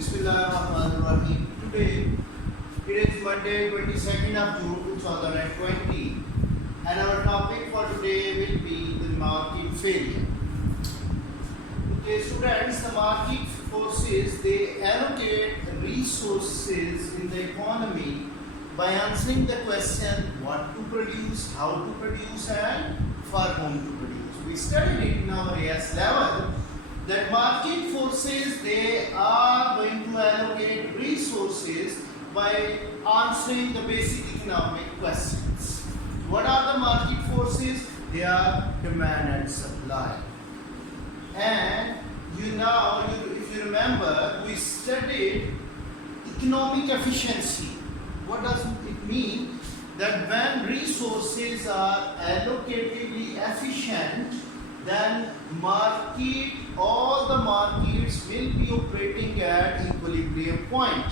Bismillahirrahmanirrahim. Today it is Monday 22nd of June 2020 and our topic for today will be the market failure. Okay students, the market forces they allocate resources in the economy by answering the question what to produce, how to produce and for whom to produce. We studied it in our AS level that market forces they are going to allocate resources by answering the basic economic questions. What are the market forces? They are demand and supply. And if you remember, we studied economic efficiency. What does it mean? That when resources are allocatively efficient, then all the markets will be operating at equilibrium point.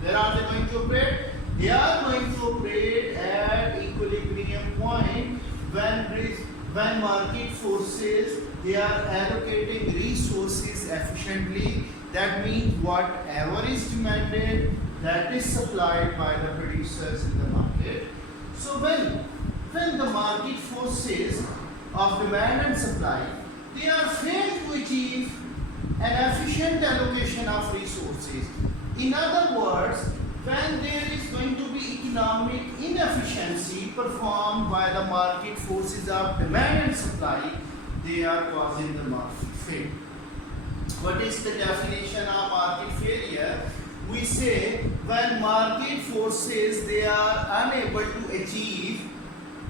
Where are they going to operate? They are going to operate at equilibrium point when market forces they are allocating resources efficiently. That means whatever is demanded, that is supplied by the producers in the market. So when the market forces of demand and supply, they are failed to achieve an efficient allocation of resources. In other words, when there is going to be economic inefficiency performed by the market forces of demand and supply, they are causing the market failure. What is the definition of market failure? We say when market forces they are unable to achieve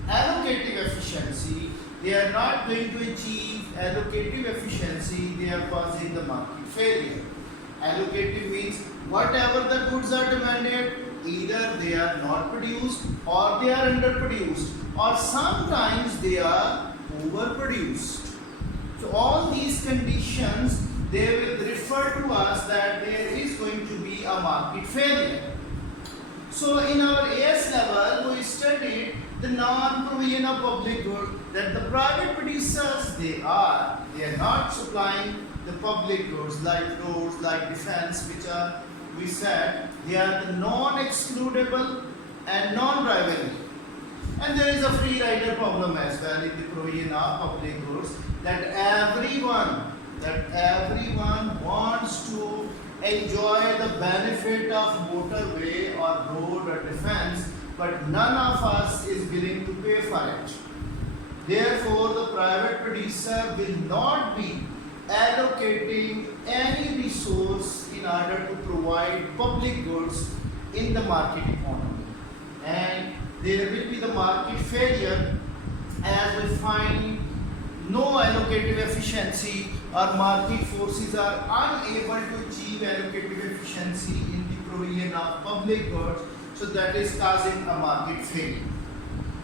allocative efficiency, they are not going to achieve allocative efficiency, they are causing the market failure. Allocative means whatever the goods are demanded, either they are not produced or they are underproduced, or sometimes they are overproduced. So all these conditions they will refer to us that there is going to be a market failure. So in our AS level we studied the non-provision of public goods, that the private producers they are not supplying the public goods like roads, like defense, which are, we said, they are the non-excludable and non-rivalry. And there is a free rider problem as well in the provision of public goods, that everyone wants to enjoy the benefit of motorway or road or defense, but none of us is willing to pay for it. Therefore, the private producer will not be allocating any resource in order to provide public goods in the market economy. And there will be the market failure as we find no allocative efficiency or market forces are unable to achieve allocative efficiency in the provision of public goods. So that is causing a market failure.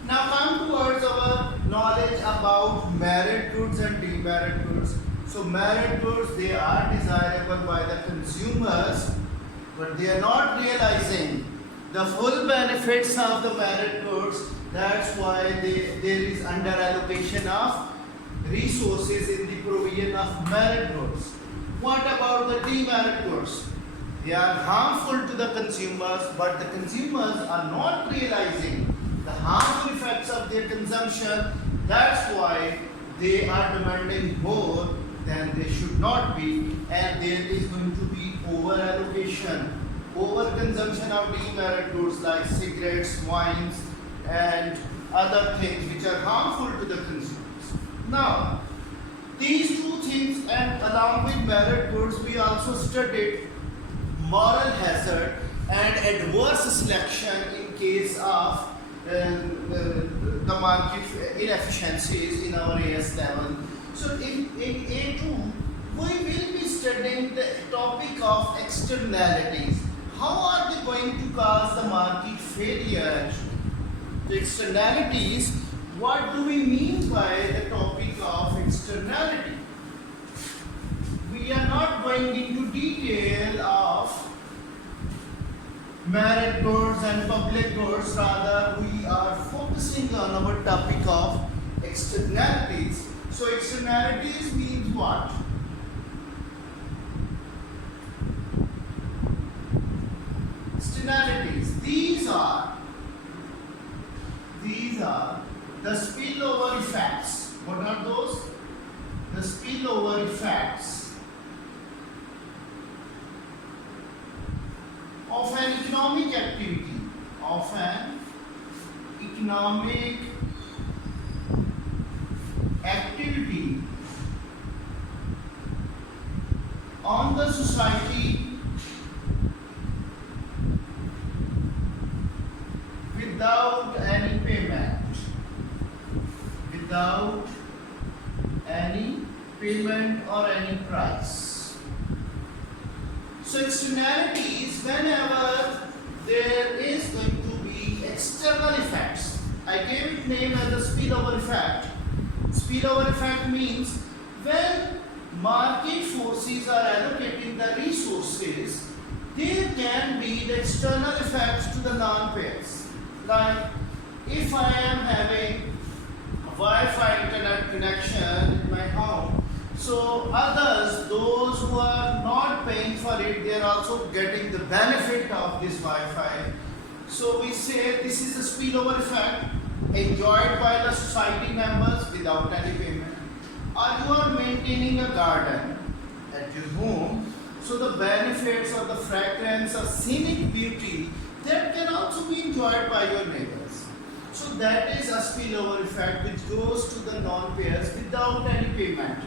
Now come towards our knowledge about merit goods and demerit goods. So merit goods, they are desirable by the consumers, but they are not realizing the full benefits of the merit goods. That's why there is under allocation of resources in the provision of merit goods. What about the demerit goods? They are harmful to the consumers, but the consumers are not realizing the harmful effects of their consumption. That's why they are demanding more than they should not be, and there is going to be over allocation, over consumption of demerit goods like cigarettes, wines and other things which are harmful to the consumers. Now these two things, and along with merit goods we also studied moral hazard and adverse selection in case of the market inefficiencies in our AS level. So in A2 we will be studying the topic of externalities. How are they going to cause the market failure? The externalities, what do we mean by the topic of externality? We are not going into detail of merit goods and public goods, rather we are focusing on our topic of externalities. So externalities means what? are the spillover effects. What are those? The spillover effects of an economic activity, of an economic activity on the society without any payment, without any payment or any price. So externalities, whenever there is going to be external effects, I gave it name as the spillover effect. Spillover effect means when market forces are allocating the resources, there can be the external effects to the non-payers. Like if I am having a Wi-Fi internet connection in my home, so others, those who are not paying for it, they are also getting the benefit of this Wi-Fi. So we say this is a spillover effect enjoyed by the society members without any payment. Or you are maintaining a garden at your home, so the benefits of the fragrance or scenic beauty that can also be enjoyed by your neighbors. So that is a spillover effect which goes to the non-payers without any payment.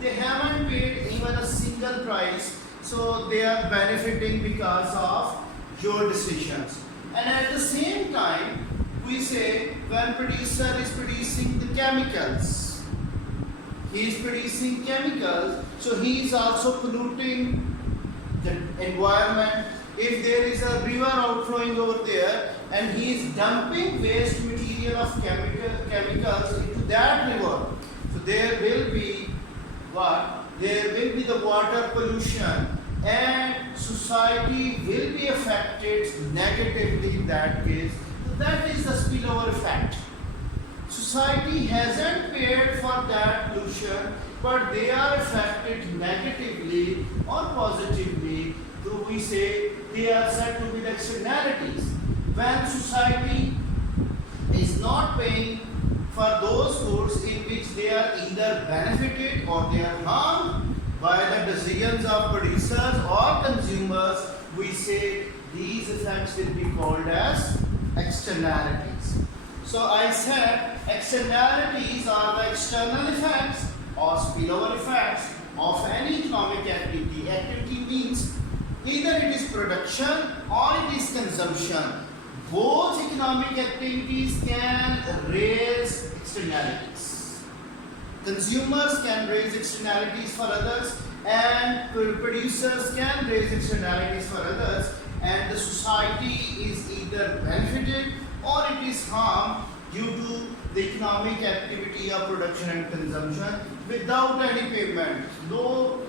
They haven't paid even a single price, so they are benefiting because of your decisions. And at the same time, we say when producer is producing the chemicals, he is producing chemicals, so he is also polluting the environment. If there is a river outflowing over there and he is dumping waste material of chemicals into that river, so there will be what? There will be the water pollution and society will be affected negatively in that case. So that is the spillover effect. Society hasn't paid for that pollution, but they are affected negatively or positively. So we say they are said to be the externalities. When society is not paying for those goods in which they are either benefited or they are harmed by the decisions of producers or consumers, we say these effects will be called as externalities. So I said externalities are the external effects or spillover effects of any economic activity. Activity means either it is production or it is consumption. Both economic activities can raise externalities. Consumers can raise externalities for others and producers can raise externalities for others, and the society is either benefited or it is harmed due to the economic activity of production and consumption without any payment. Though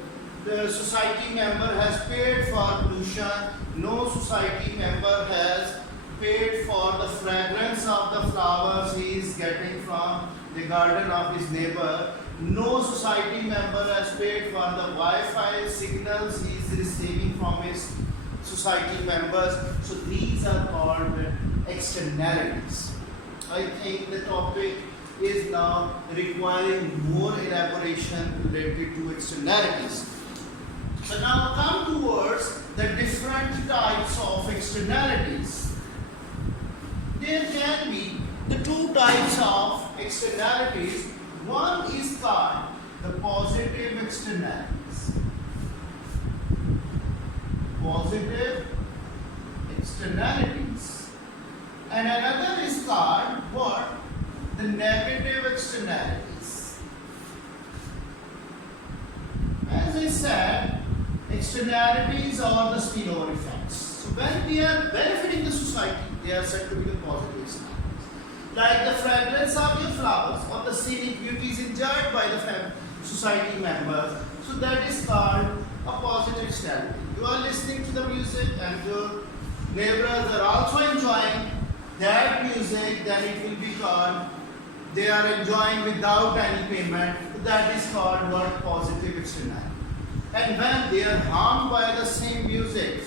the society member has paid for pollution, no society member has paid for the fragrance of the flowers he is getting from the garden of his neighbor. No society member has paid for the Wi-Fi signals he is receiving from his society members. So these are called externalities. I think the topic is now requiring more elaboration related to externalities. So now come towards the different types of externalities. There can be the two types of externalities. One is called the positive externalities. Positive externalities. And another is called what? The negative externalities. As I said, externalities are the spillover effects. So when they are benefiting the society, they are said to be the positive externalities. Like the fragrance of your flowers or the scenic beauties enjoyed by the society members. So that is called a positive externality. You are listening to the music and your neighbors are also enjoying that music, then it will be called, they are enjoying without any payment. That is called what? Positive externality. And when they are harmed by the same music,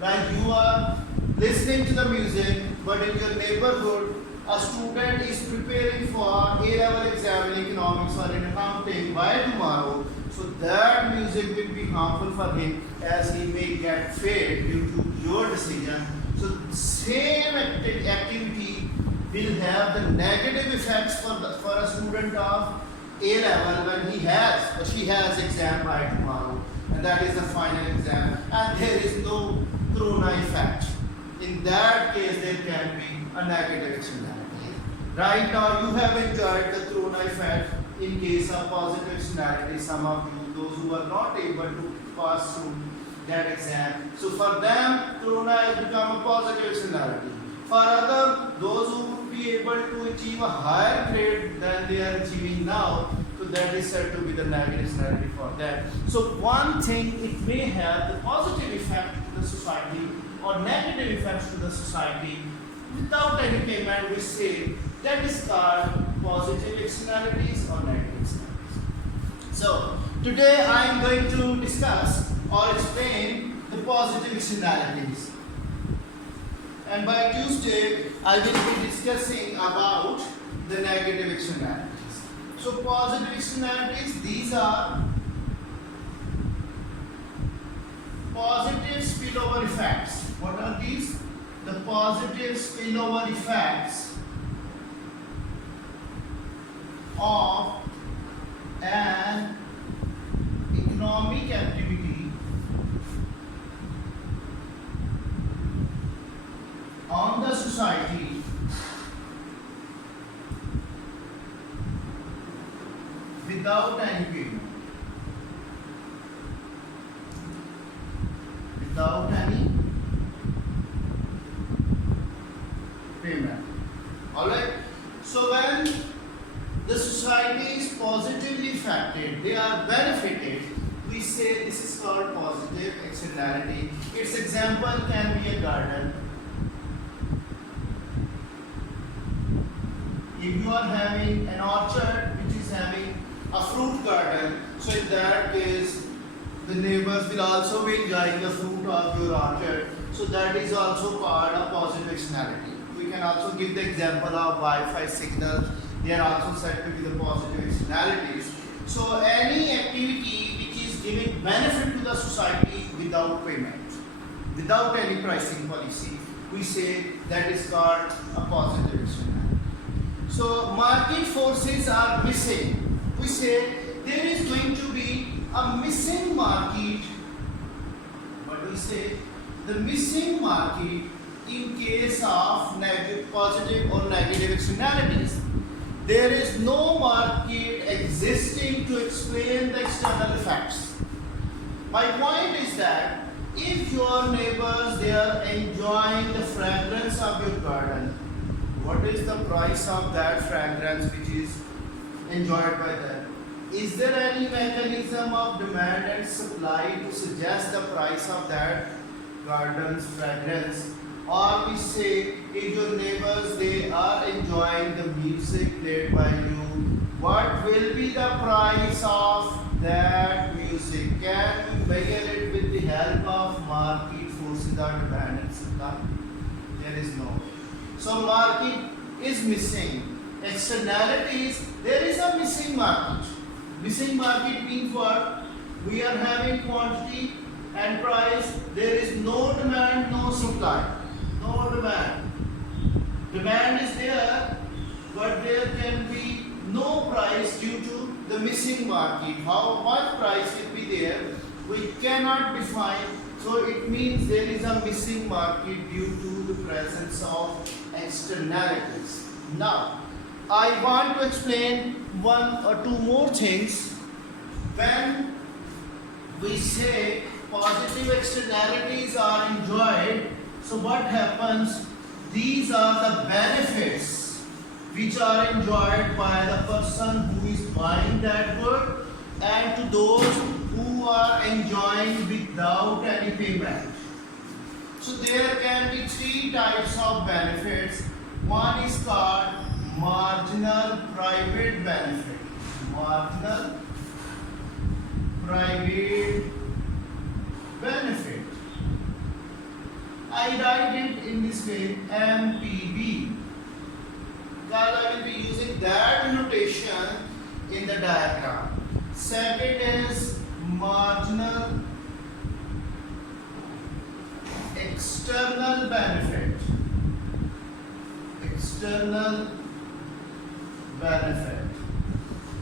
like you are listening to the music, but in your neighborhood a student is preparing for A-level exam in economics or in accounting by tomorrow, so that music will be harmful for him as he may get failed due to your decision. So same activity will have the negative effects for a student of A-level when he has or she has exam by tomorrow, and that is the final exam, and there is no corona effect. In that case, there can be a negative externality. Right now, you have enjoyed the corona effect in case of positive externality. Some of you, those who are not able to pass through that exam. So for them, corona has become a positive externality. For others, those who would be able to achieve a higher grade than they are achieving now, so that is said to be the negative externality for that. So one thing, it may have the positive effect to the society or negative effects to the society without any payment. We say that is called positive externalities or negative externalities. So today I am going to discuss or explain the positive externalities, and by Tuesday I will be discussing about the negative externalities. So positive externalities, these are positive spillover effects. What are these? The positive spillover effects of an economic activity on the society without any payment. Without any payment. Alright. So when the society is positively affected, they are benefited, we say this is called positive externality. Its example can be a garden. If you are having an orchard which is having a fruit garden, so in that case the neighbors will also be enjoying the fruit of your orchard. So that is also called a positive externality. We can also give the example of Wi-Fi signals. They are also said to be the positive externalities. So any activity which is giving benefit to the society without payment, without any pricing policy, we say that is called a positive externality. So market forces are missing. We say there is going to be a missing market. What do we say? The missing market in case of positive or negative externalities. There is no market existing to explain the external effects. My point is that if your neighbors, they are enjoying the fragrance of your garden, what is the price of that fragrance which is enjoyed by them? Is there any mechanism of demand and supply to suggest the price of that garden's fragrance? Or we say, if your neighbors, they are enjoying the music played by you, what will be the price of that music? Can we measure it with the help of market forces or demand and supply? There is no. So market is missing. Externalities, there is a missing market. Missing market means what? We are having quantity and price. There is no demand, no supply. No demand. Demand is there, but there can be no price due to the missing market. How much price will be there? We cannot define. So it means there is a missing market due to the presence of externalities. Now, I want to explain one or two more things. When we say positive externalities are enjoyed, so what happens? These are the benefits which are enjoyed by the person who is buying that good and to those who are enjoying without any payment. So there can be three types of benefits. One is called marginal private benefit. Marginal private benefit. I write it in this way, MPB. because I will be using that notation in the diagram. Second is marginal external benefit. External benefit.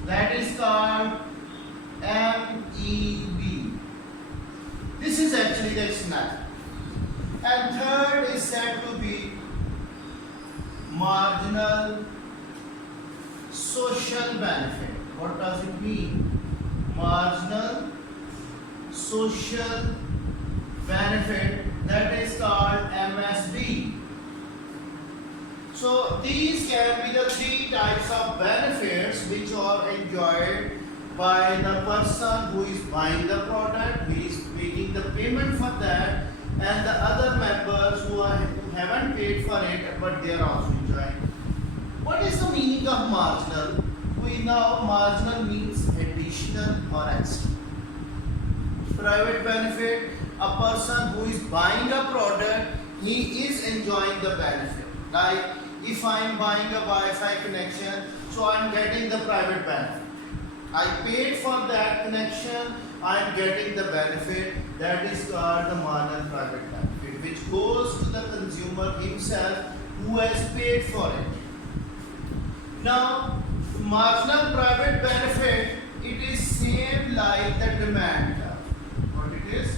That is called MEB. This is actually the external. And third is said to be marginal social benefit. What does it mean? Marginal social benefit, that is called MSB. So these can be the three types of benefits which are enjoyed by the person who is buying the product, who is making the payment for that, and the other members who haven't paid for it but they are also enjoying. What is the meaning of marginal? We know marginal means additional or extra. Private benefit, a person who is buying a product, he is enjoying the benefit. Like if I am buying a Wi-Fi connection, so I am getting the private benefit. I paid for that connection, I am getting the benefit. That is called the marginal private benefit, which goes to the consumer himself who has paid for it. Now, marginal private benefit, it is same like the demand curve. What it is?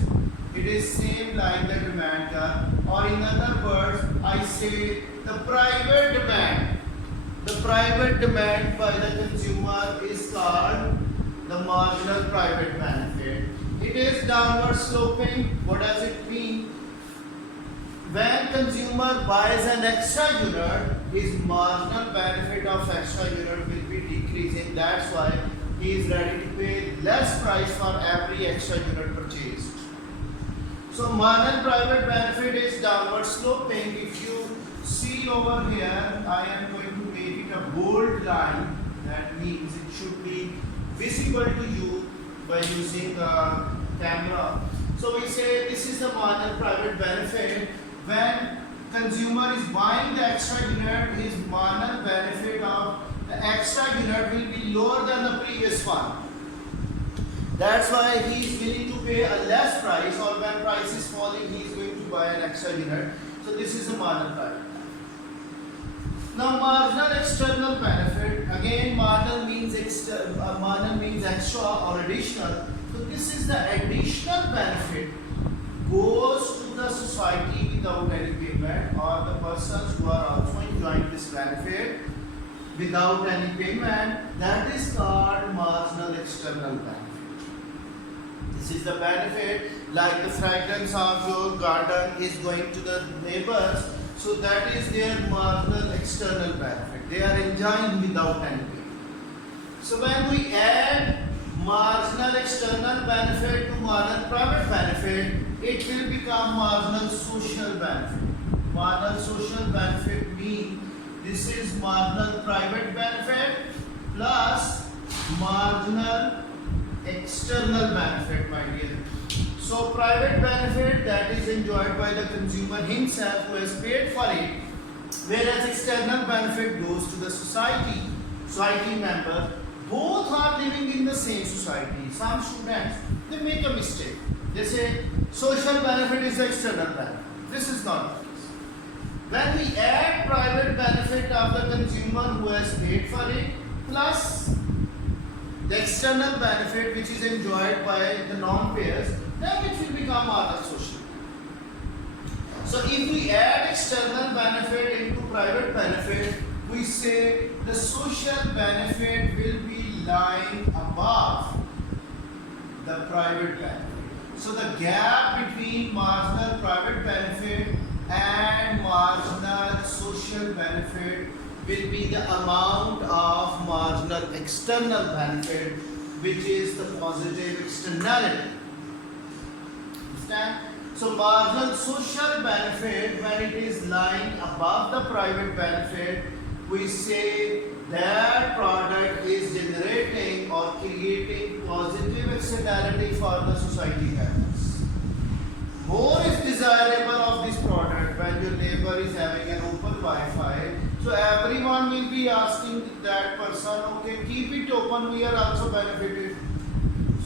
It is same like the demand curve, or in other words, I say the private demand. The private demand by the consumer is called the marginal private benefit. It is downward sloping. What does it mean? When consumer buys an extra unit, his marginal benefit of extra unit will be decreasing. That's why he is ready to pay less price for every extra unit purchased. So marginal private benefit is downward sloping. If you see over here, I am going to make it a bold line. That means it should be visible to you by using a camera. So we say this is the marginal private benefit. When consumer is buying the extra unit, his marginal benefit of the extra unit will be lower than the previous one. That's why he is willing to pay a less price, or when price is falling, he is going to buy an extra unit. So this is the marginal private benefit. Now marginal external benefit, again marginal means extra or additional. So this is the additional benefit goes to the society without any payment, or the persons who are also enjoying this benefit without any payment. That is called marginal external benefit. This is the benefit, like the fragrance of your garden is going to the neighbors. So that is their marginal external benefit. They are enjoying without any payment. So when we add marginal external benefit to marginal private benefit, it will become marginal social benefit. Marginal social benefit means this is marginal private benefit plus marginal external benefit, my dear. So private benefit, that is enjoyed by the consumer himself who has paid for it, whereas external benefit goes to the society member. Both are living in the same society. Some students, they make a mistake. They say social benefit is the external benefit. This is not the case. When we add private benefit of the consumer who has paid for it plus the external benefit which is enjoyed by the non-payers, then it will become marginal social. So if we add external benefit into private benefit, we say the social benefit will be lying above the private benefit. So the gap between marginal private benefit and marginal social benefit will be the amount of marginal external benefit, which is the positive externality. Understand? So marginal social benefit, when it is lying above the private benefit, we say that product is generating or creating positive externality for the society members. More is desirable of this product when your neighbor is having an open Wi-Fi. So everyone will be asking that person, okay, keep it open, we are also benefited.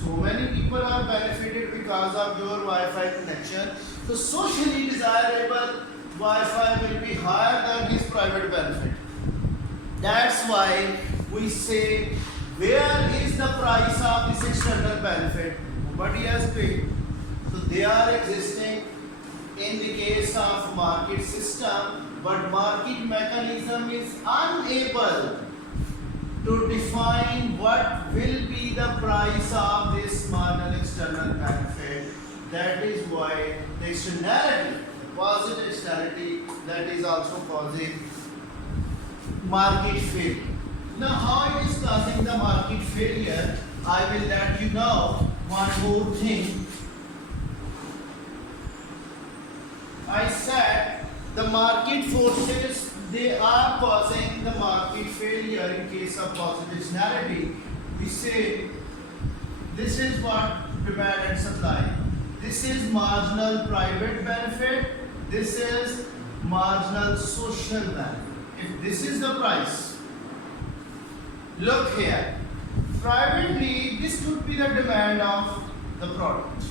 So many people are benefited because of your Wi-Fi connection. The socially desirable Wi-Fi will be higher than his private benefit. That's why we say, where is the price of this external benefit? Nobody has paid. So they are existing in the case of market system, but market mechanism is unable to define what will be the price of this marginal external benefit. That is why the externality, the positive externality, that is also causing market failure. Now how it is causing the market failure, I will let you know one more thing. I said the market forces, they are causing the market failure in case of positive externality. We say this is what demand and supply. This is marginal private benefit. This is marginal social benefit. If this is the price, look here. Privately, this could be the demand of the product.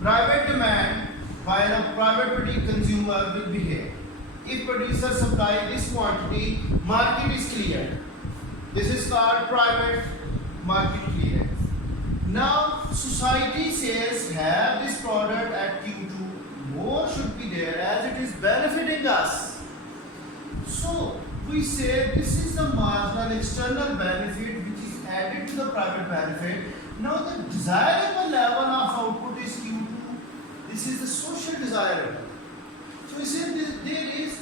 Private demand by the private consumer will be here. If producer supply this quantity, market is cleared. This is called private market clearance. Now society says have this product at Q2, more should be there as it is benefiting us. So we say this is the marginal external benefit which is added to the private benefit. Now the desirable level of output is Q2. This is the social desirable. So we say there is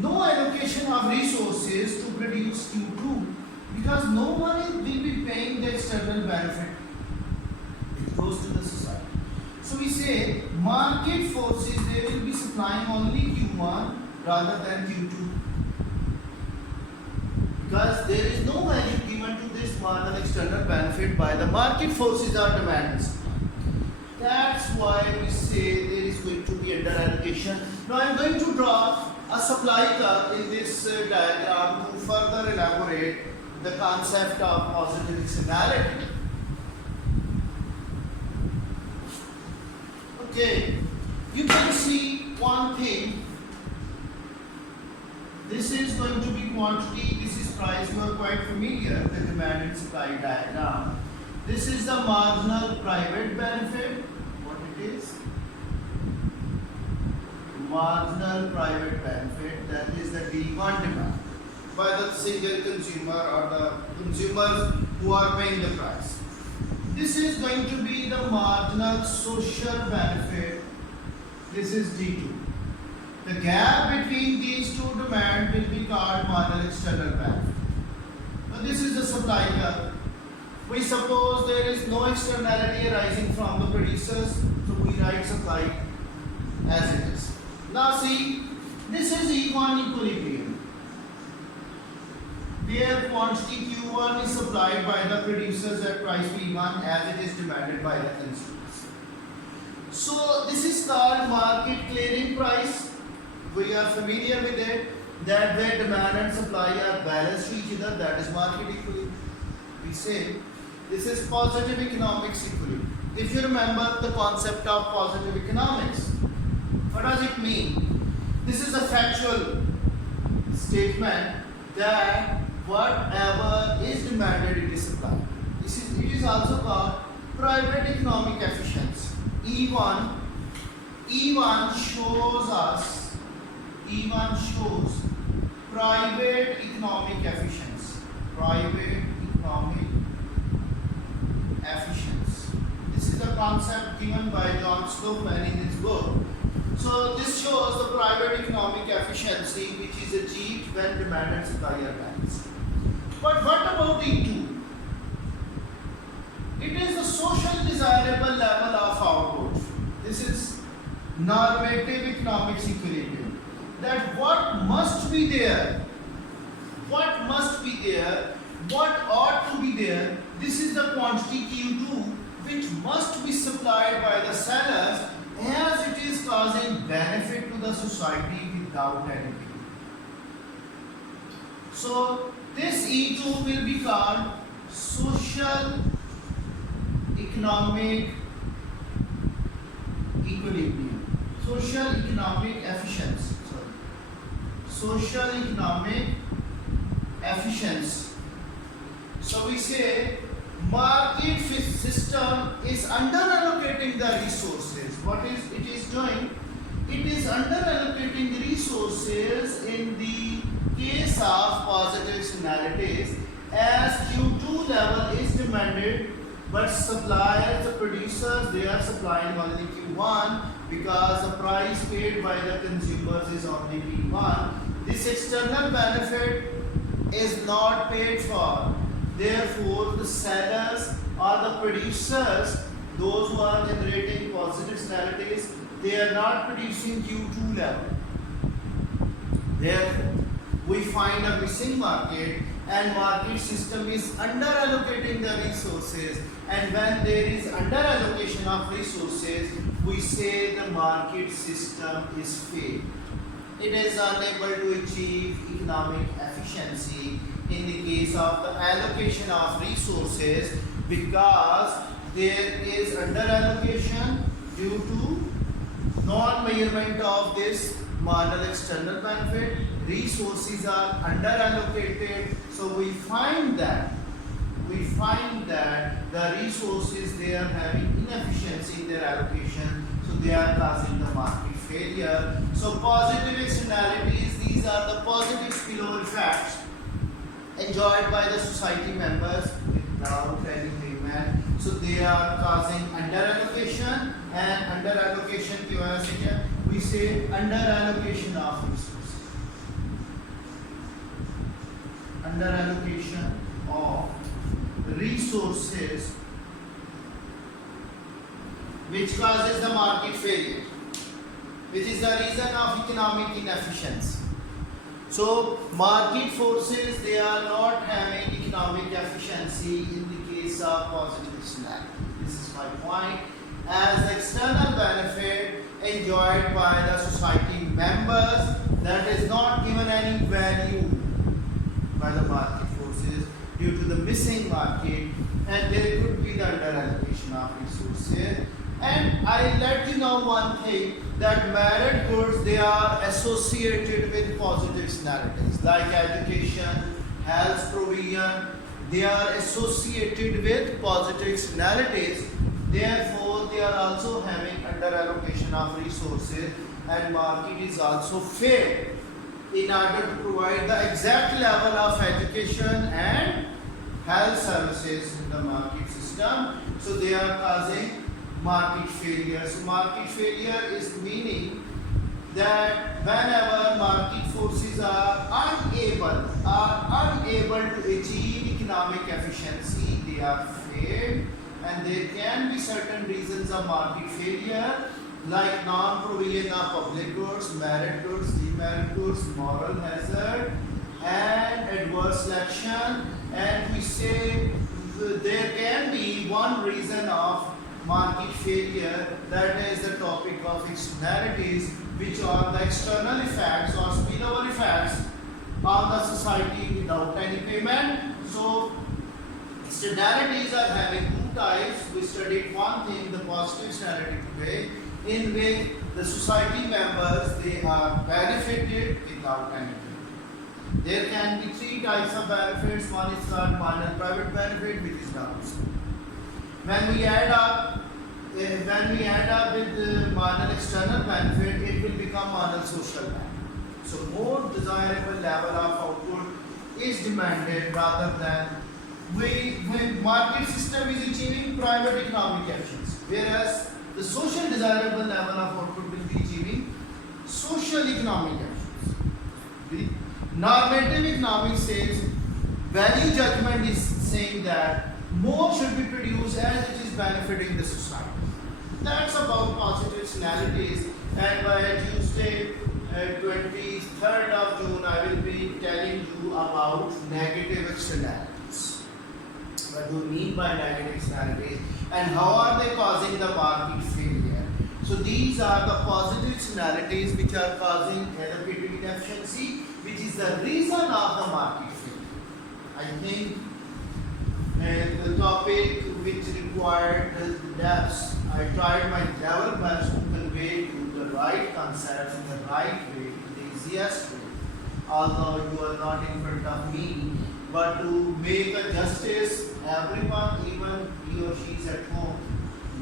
no allocation of resources to produce Q2 because no one will be paying the external benefit. It goes to the society. So we say market forces, they will be supplying only Q1 rather than Q2 because there is no value given to this marginal external benefit by the market forces or demand and supply. That's why we say there is going to be under allocation. Now I am going to draw a supply curve in this diagram to further elaborate the concept of positive externality. Okay, you can see one thing. This is going to be quantity, this is price. You are quite familiar with the demand and supply diagram. This is the marginal private benefit. What it is? Marginal private benefit, that is the D1 demand by the single consumer or the consumers who are paying the price. This is going to be the marginal social benefit. This is D2. The gap between these two demands will be called marginal external benefit. Now this is the supply curve. We suppose there is no externality arising from the producers, so we write supply as it is. Now see, this is E1 equilibrium, where quantity Q1 is supplied by the producers at price P1 as it is demanded by the consumers. So this is called market clearing price. We are familiar with it, that where demand and supply are balanced to each other, that is market equilibrium. We say this is positive economics equilibrium. If you remember the concept of positive economics, what does it mean? This is a factual statement that whatever is demanded, it is supplied. It is also called private economic efficiency. E1 shows us, E1 shows private economic efficiency. Private economic efficiency. This is a concept given by John Stockman in his book. So this shows the private economic efficiency which is achieved when demand and supply are balanced. But what about E2? It is the social desirable level of output. This is normative economics equilibrium. That what must be there, what ought to be there, this is the quantity Q2 which must be supplied by the sellers as it is causing benefit to the society without anything. So this E2 will be called social economic equilibrium, social economic efficiency. Social economic efficiency. So we say market system is under allocating the resources. What is it is doing? It is under allocating the resources in the case of positive scenarios as Q2 level is demanded, but suppliers, the producers, they are supplying only Q1 because the price paid by the consumers is only P1. This external benefit is not paid for. Therefore, the sellers or the producers, those who are generating positive scenarios, they are not producing Q2 level. Therefore, we find a missing market, and market system is under allocating the resources, and when there is under allocation of resources, we say the market system is failed. It is unable to achieve economic efficiency in the case of the allocation of resources because there is under allocation due to non-measurement of this marginal external benefit. Resources are under allocated, so we find that the resources, they are having inefficiency in their allocation, so they are causing the market failure. So positive externalities, these are the positive spillover effects enjoyed by the society members without any payment. So they are causing under allocation, and under allocation की वजह से क्या we say under allocation of resources. Under allocation of resources which causes the market failure, which is the reason of economic inefficiency. So market forces, they are not having economic efficiency in the case of positive scenario. This is my point. As external benefit enjoyed by the society members, that is not given any value by the market forces due to the missing market, and there could be the under allocation of resources. And I let you know one thing, that merit goods, they are associated with positive scenarios like education, health provision, they are associated with positive scenarios. Therefore, they are also having under allocation of resources, and market is also fair in order to provide the exact level of education and health services in the market system. So they are causing market failure. So market failure is meaning that whenever market forces are unable to achieve economic efficiency, they are failed, and there can be certain reasons of market failure like non-provision of public goods, merit goods, demerit goods, moral hazard, and adverse selection. And we say there can be one reason of market failure, that is the topic of externalities, which are the external effects or spillover effects on the society without any payment. So externalities are having two types. We studied one thing, the positive externality today, in which the society members, they are benefited without any payment. There can be three types of benefits. One is called marginal private benefit, which is downside. When we add up with the marginal external benefit, it will become marginal social benefit. So more desirable level of output is demanded rather than when market system is achieving private economic efficiency, whereas the social desirable level of output will be achieving social economic efficiency. Normative economics says value judgment is saying that more should be produced as it is benefiting the society. That's about positive externalities, and by Tuesday 23rd of June I will be telling you about negative externalities. What do we mean by negative externalities and how are they causing the market failure? So these are the positive externalities which are causing allocative inefficiency, which is the reason of the market I think the topic which required the depths, I tried my level best to convey to the right concepts in the right way, the easiest way. Although you are not in front of me, but to make a justice, everyone, even he or she is at home,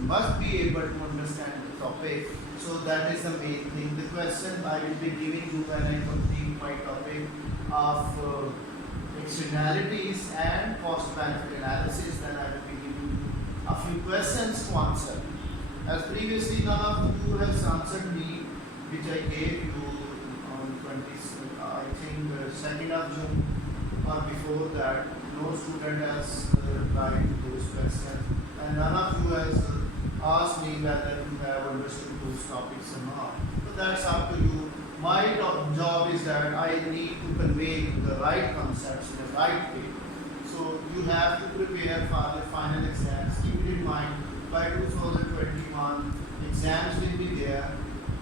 must be able to understand the topic. So that is the main thing. The question I will be giving you when I complete my topic of externalities and cost benefit analysis, then I will be giving you a few questions to answer. As previously none of you has answered me, which I gave you on 20, I think 2nd of June or before that, no student has replied to those questions, and none of you has asked me whether you have understood those topics or not. So that's up to you. My job is that I need to convey the right concepts in the right way. So you have to prepare for the final exams. Keep it in mind, by 2021, exams will be there,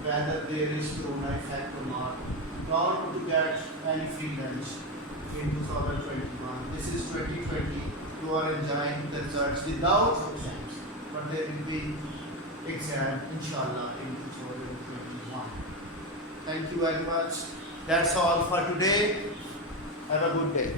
whether there is corona effect or not. Not to get any free lunch in 2021. This is 2020. You are enjoying the results without exams, but there will be exam, inshallah, in 2021. Thank you very much. That's all for today. Have a good day.